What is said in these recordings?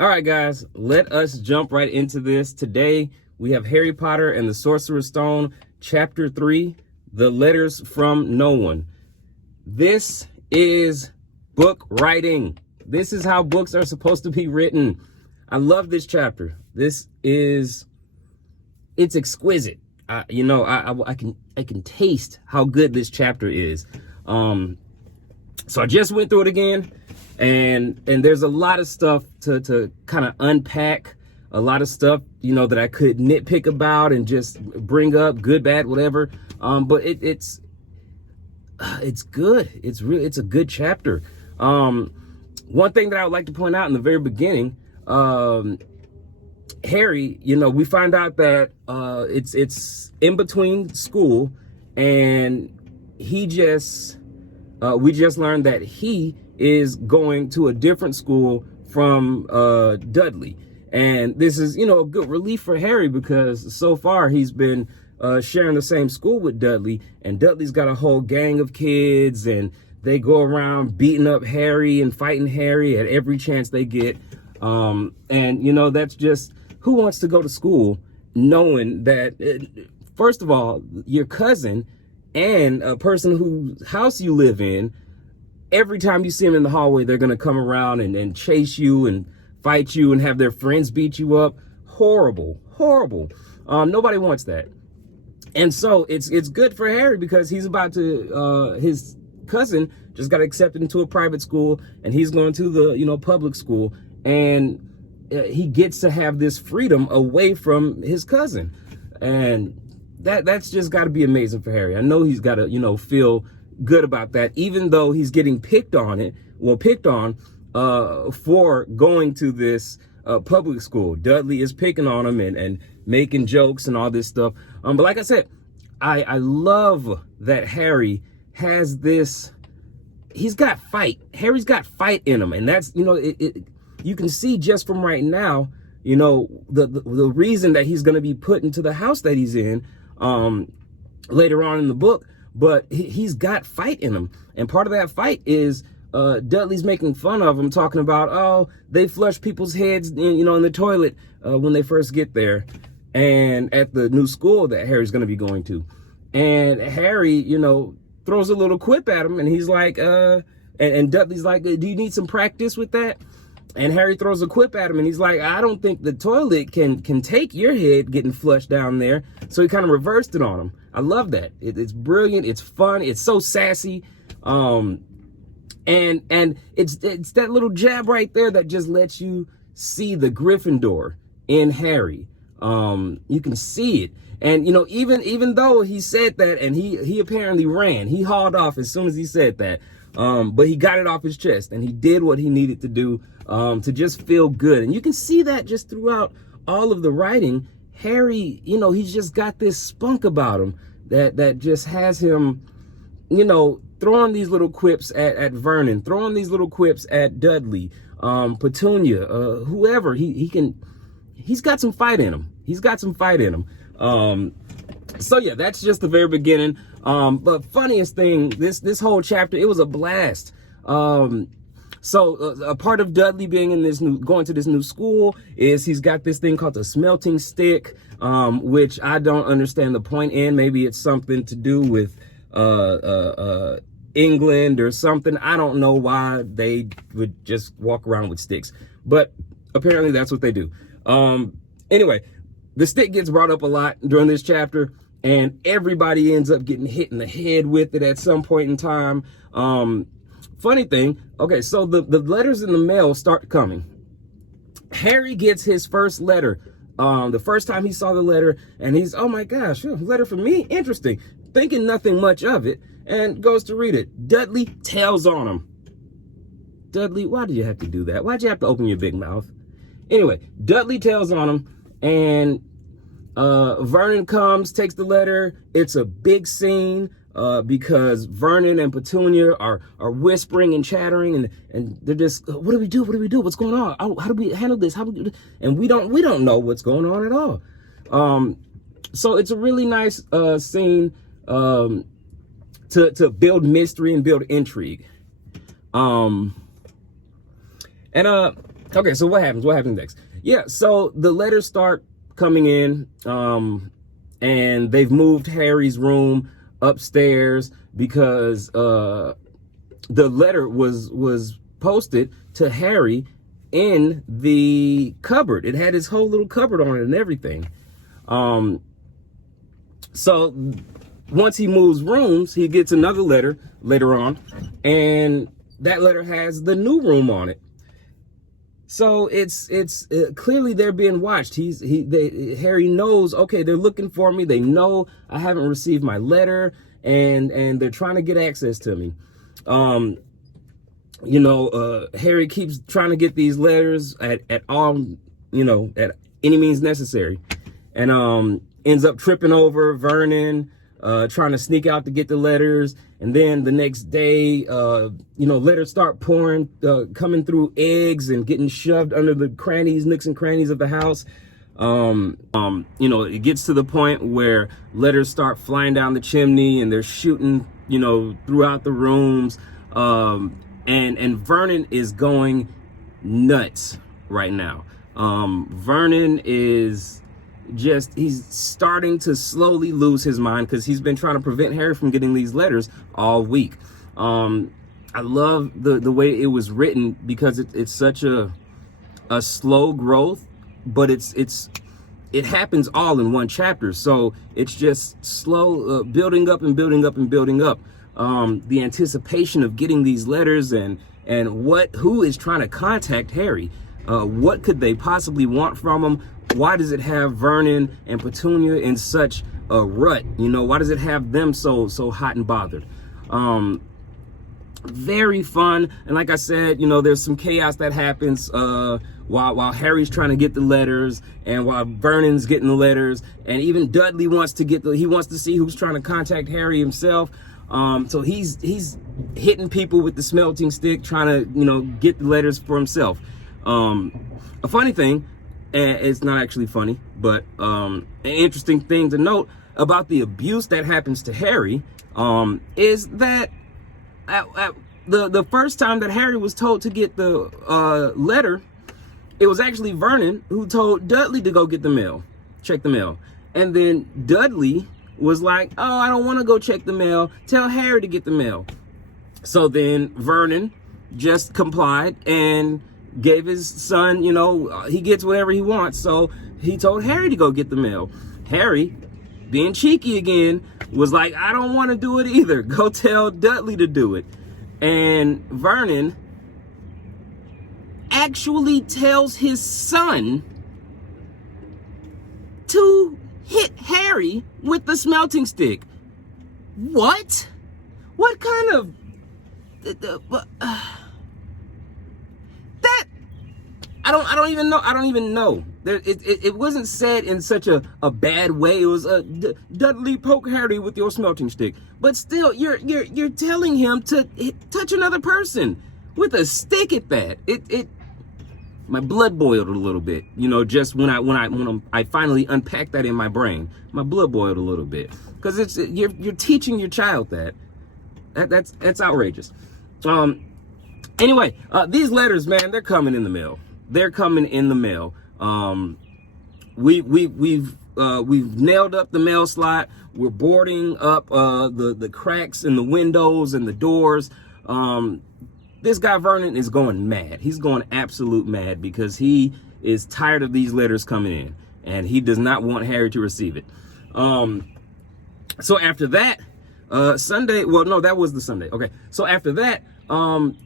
All right, guys, let us jump right into this. Today, we have Harry Potter and the Sorcerer's Stone, Chapter 3, The Letters from No One. This is book writing. This is how books are supposed to be written. I love this chapter. It's exquisite. I can taste how good this chapter is. So I just went through it again, and there's a lot of stuff to kind of unpack, a lot of stuff, that I could nitpick about and just bring up, good, bad, whatever. But it's good. It's a good chapter. One thing that I would like to point out in the very beginning, Harry, we find out that it's in between school, and we just learned that he is going to a different school from Dudley. And this is, a good relief for Harry, because so far he's been sharing the same school with Dudley, and Dudley's got a whole gang of kids, and they go around beating up Harry and fighting Harry at every chance they get. And, that's just, who wants to go to school knowing that, first of all, your cousin and a person whose house you live in, every time you see them in the hallway, they're going to come around and chase you and fight you and have their friends beat you up. Horrible. Nobody wants that. And so it's good for Harry, because he's about to, his cousin just got accepted into a private school, and he's going to the, public school, and he gets to have this freedom away from his cousin. And that's just got to be amazing for Harry. I know he's got to, feel good about that, even though he's getting picked on for going to this public school. Dudley is picking on him and making jokes and all this stuff. But like I said, I love that Harry has this. He's got fight. Harry's got fight in him, and that's you can see just from right now, the reason that he's going to be put into the house that he's in later on in the book. But he's got fight in him. And part of that fight is Dudley's making fun of him, talking about, oh, they flush people's heads, in the toilet when they first get there, and at the new school that Harry's going to be going to. And Harry, throws a little quip at him, and he's like, and Dudley's like, do you need some practice with that? And Harry throws a quip at him, and he's like, I don't think the toilet can take your head getting flushed down there. So he kind of reversed it on him. I love that. It's brilliant. It's fun. It's so sassy. And it's that little jab right there that just lets you see the Gryffindor in Harry. You can see it. And, even though he said that, and he apparently ran, he hauled off as soon as he said that. But he got it off his chest, and he did what he needed to do to just feel good. And you can see that just throughout all of the writing. Harry, he's just got this spunk about him that just has him, throwing these little quips at Vernon, throwing these little quips at Dudley, Petunia, whoever. He's got some fight in him. So yeah, that's just the very beginning. But funniest thing, this whole chapter, it was a blast. So a part of Dudley being going to this new school is he's got this thing called the smelting stick, which I don't understand the point in. Maybe it's something to do with England or something. I don't know why they would just walk around with sticks, but apparently that's what they do. Anyway, the stick gets brought up a lot during this chapter, and everybody ends up getting hit in the head with it at some point in time. Funny thing, okay, so the letters in the mail start coming. Harry gets his first letter the first time he saw the letter, and he's, oh my gosh, a letter from me? Interesting. Thinking nothing much of it, and goes to read it. Dudley tells on him. Dudley, why did you have to do that? Why'd you have to open your big mouth? Anyway, Dudley tells on him, and Vernon comes, takes the letter. It's a big scene because Vernon and Petunia are whispering and chattering, and they're just, what do we do? What's going on? How do we handle this? And we don't know what's going on at all. So it's a really nice scene to build mystery and build intrigue. Okay, so what happens? What happens next? Yeah, so the letters start coming in, and they've moved Harry's room upstairs because the letter was posted to Harry in the cupboard. It had his whole little cupboard on it and everything. So once he moves rooms, he gets another letter later on, and that letter has the new room on it. So it's clearly they're being watched. Harry knows, okay, they're looking for me. They know I haven't received my letter, and they're trying to get access to me. Harry keeps trying to get these letters at all, at any means necessary, and ends up tripping over Vernon, trying to sneak out to get the letters. And then the next day, letters start pouring, coming through eggs and getting shoved under the nooks and crannies of the house. It gets to the point where letters start flying down the chimney and they're shooting, throughout the rooms. And Vernon is going nuts right now. Vernon is he's starting to slowly lose his mind because he's been trying to prevent Harry from getting these letters all week. I love the way it was written because it's such a slow growth, but it happens all in one chapter. So it's just slow, building up and building up and building up. The anticipation of getting these letters and who is trying to contact Harry. What could they possibly want from him? Why does it have Vernon and Petunia in such a rut? Why does it have them so hot and bothered? Very fun. And like I said, there's some chaos that happens while Harry's trying to get the letters and while Vernon's getting the letters, and even Dudley wants to see who's trying to contact Harry himself. So he's hitting people with the smelting stick, trying to, get the letters for himself. A funny thing, and it's not actually funny, but an interesting thing to note about the abuse that happens to Harry is that the first time that Harry was told to get the letter, it was actually Vernon who told Dudley to go get the mail, check the mail. And then Dudley was like, oh, I don't want to go check the mail. Tell Harry to get the mail. So then Vernon just complied and gave his son, he gets whatever he wants. So he told Harry to go get the mail. Harry, being cheeky again, was like, I don't want to do it either. Go tell Dudley to do it. And Vernon actually tells his son to hit Harry with the smelting stick. What? What kind of... I don't even know. It wasn't said in such a bad way. It was Dudley, poke Harry with your smelting stick. But still, you're telling him to touch another person with a stick at that. My blood boiled a little bit. Just when I finally unpacked that in my brain, my blood boiled a little bit because you're teaching your child that's outrageous. Anyway, these letters, man, they're coming in the mail. They're coming in the mail. We've nailed up the mail slot. We're boarding up the cracks in the windows and the doors. This guy Vernon is going mad. He's going absolute mad because he is tired of these letters coming in, and he does not want Harry to receive it. So after that, Sunday. Well, no, that was the Sunday. Okay. So after that,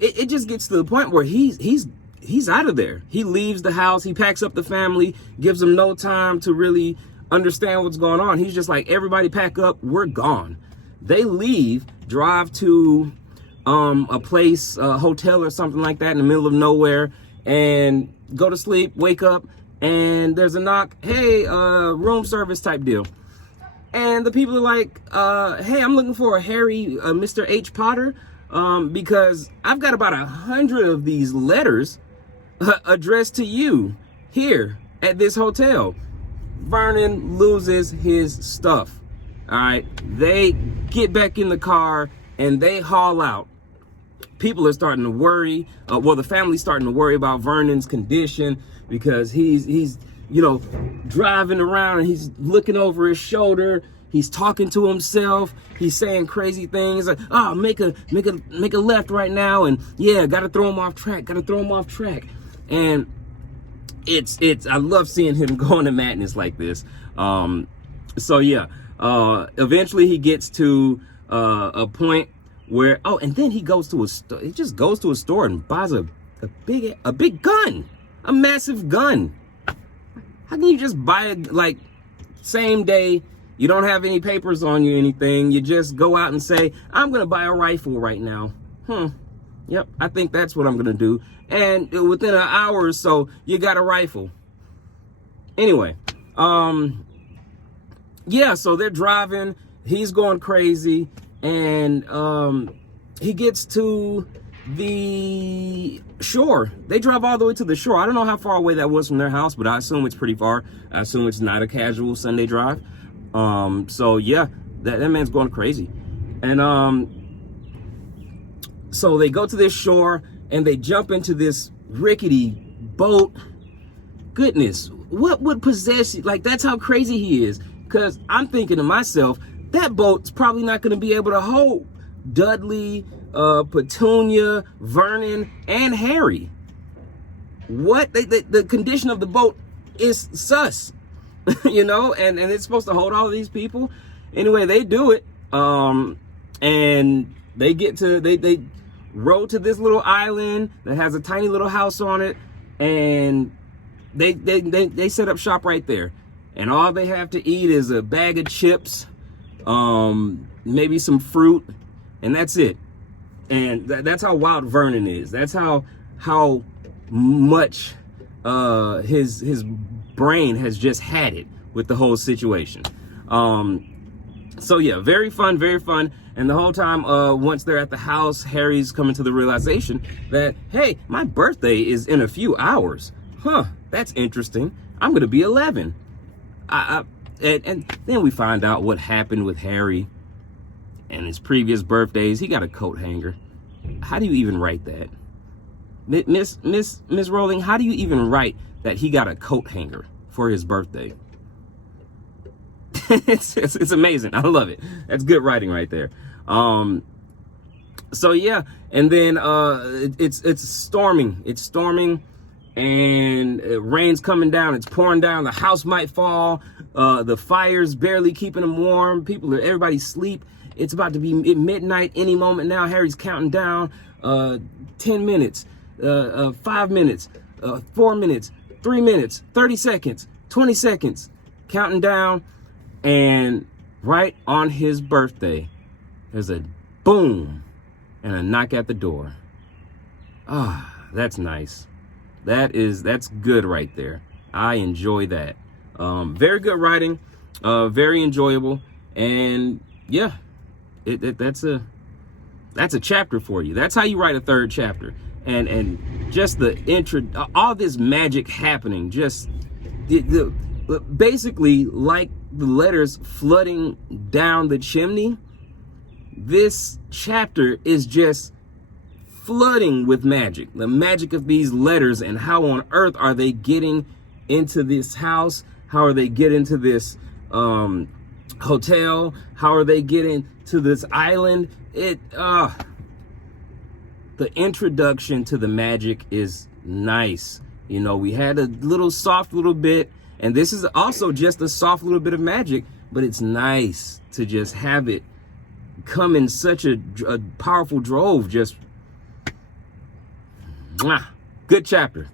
it just gets to the point where he's out of there. He leaves the house. He packs up the family, gives them no time to really understand what's going on. He's just like, everybody pack up. We're gone. They leave, drive to a place, a hotel or something like that in the middle of nowhere, and go to sleep, wake up, and there's a knock. Hey, room service type deal. And the people are like, hey, I'm looking for a Harry, Mr. H. Potter, because I've got about 100 of these letters addressed to you here at this hotel. Vernon loses his stuff. All right. They get back in the car and they haul out. people are starting to worry. Well, the family's starting to worry about Vernon's condition because he's you know, driving around and he's looking over his shoulder. He's talking to himself. He's saying crazy things like, "Oh, make a left right now," and yeah, gotta throw him off track. And it's I love seeing him go into madness like this. So yeah, eventually he gets to a point where, oh, and then he goes to a store. He just goes to a store and buys a big gun, a massive gun. How can you just buy it like same day? You don't have any papers on you, anything. You just go out and say, "I'm gonna buy a rifle right now." Yep, I think that's what I'm gonna do. And within an hour or so, you got a rifle. Anyway, yeah, so they're driving. He's going crazy, and he gets to the shore. They drive all the way to the shore. I don't know how far away that was from their house, but I assume it's pretty far. I assume it's not a casual Sunday drive. So yeah, that man's going crazy. And so they go to this shore and they jump into this rickety boat. Goodness, what would possess you? Like, that's how crazy he is. Because I'm thinking to myself, that boat's probably not going to be able to hold Dudley, Petunia, Vernon, and Harry. What? The condition of the boat is sus. You know, and it's supposed to hold all of these people. Anyway, they do it. And they get to, they row to this little island that has a tiny little house on it. And they set up shop right there. And all they have to eat is a bag of chips, maybe some fruit, and that's it. And that's how wild Vernon is. That's how much his brain has just had it with the whole situation. So yeah, very fun. And the whole time, once they're at the house, Harry's coming to the realization that, hey, my birthday is in a few hours. That's interesting. I'm gonna be 11. And then we find out what happened with Harry and his previous birthdays. He got a coat hanger. How do you even write that? Miss Rowling, how do you even write that he got a coat hanger for his birthday? It's amazing. I love it. That's good writing right there. So yeah, and then it's storming. It's storming. And rain's coming down. It's pouring down. The house might fall. The fire's barely keeping them warm. Everybody's asleep. It's about to be midnight any moment now. Harry's counting down. 10 minutes, 5 minutes, 4 minutes, 3 minutes, 30 seconds, 20 seconds, counting down. And right on his birthday, there's a boom and a knock at the door. That's nice. That's good right there. I enjoy that. Very good writing, very enjoyable, and yeah, that's a chapter for you. That's how you write a third chapter. And just the intro, all this magic happening, just basically like the letters flooding down the chimney. This chapter is just flooding with magic, the magic of these letters, and how on earth are they getting into this house? How are they getting to this hotel? How are they getting to this island? The introduction to the magic is nice. You know, we had a little soft little bit, and this is also just a soft little bit of magic, but it's nice to just have it come in such a powerful drove. Just good chapter.